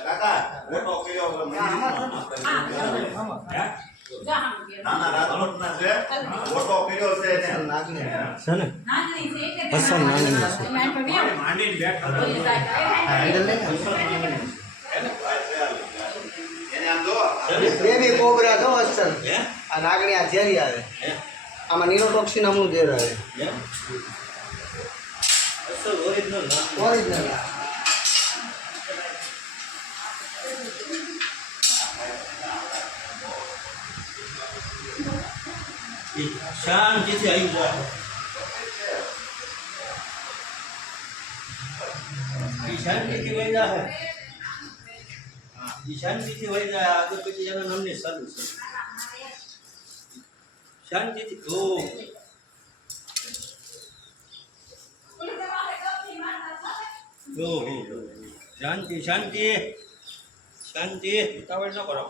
કાકા મોટો કર્યો નાના રાજકોટના છે મોટો કર્યો છે એને નાગને છે ને પસંદ નાગને માંડીને બેઠા એને આમ જો બેબી કોબરા જો અસર આ નાગણી આ ઝેરી આવે આમાં નીરોટોક્સિન અમનું ઝેર આવે અસર ઓરિજિનલ શાંતિથી આવી જાય શાંતિથી વહી જાય શાંતિથી વહી જાય આગળ પછી એના નામની સારું છે શાંતિથી શાંતિ શાંતિ શાંતિ ઉતાવળ ન કરો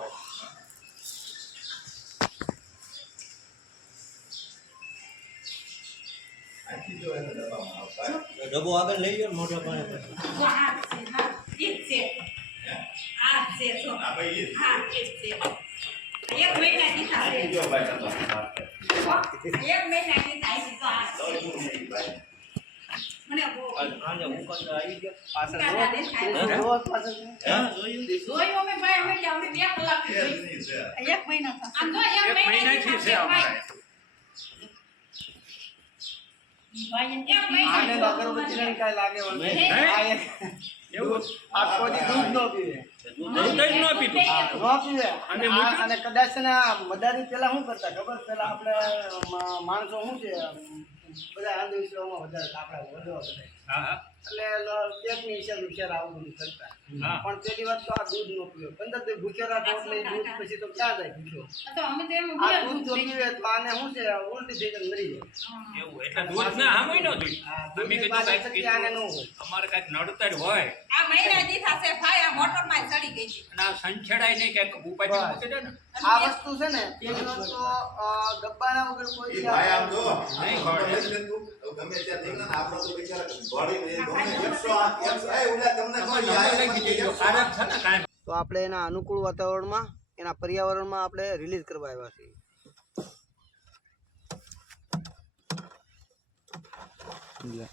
ડબ્બો આગળ લઈ ગયો મોટા પાણી કદાચ મદારી પેલા શું કરતા ખબર પેલા આપણે માણસો શું છે બધા અંધવિશ્વાસમાં વધારે આપણા વધવા બધા એટલે પેટની વિચાર આવું બધું કરતા પણ પેલી વાત તો આ દૂધ નો પીવો 15 દી ભૂખ્યા રાખો એટલે દૂધ પછી તો ક્યાં જાય ભૂખ્યો આ દૂધ જો પીવે તો આને શું છે ઉલટી થઈ જાય મરી જાય એવું એટલે દૂધ ના આમય ન જોઈ અમે કીધું કઈક આને ન હોય અમારે કઈક નડતર હોય આ મહિના દી થાશે ભાઈ આ મોટર માં ચડી ગઈ છે અને આ સંછેડાય નહીં કઈક ઉપાય મૂકી દે ને આ વસ્તુ છે ને પેલી વાત તો ડબ્બાના વગર કોઈ ભાઈ આમ જો નહીં ગમે ત્યાં થઈ ગયા આપણે તો બિચારા ગોળી ગમે 100 એ ઉલા તમને કોઈ લખી દેજો કારણ છે ને કાંઈ તો આપણે એના અનુકૂળ વાતાવરણમાં એના પર્યાવરણમાં આપણે રિલીઝ કરવા આવ્યા છીએ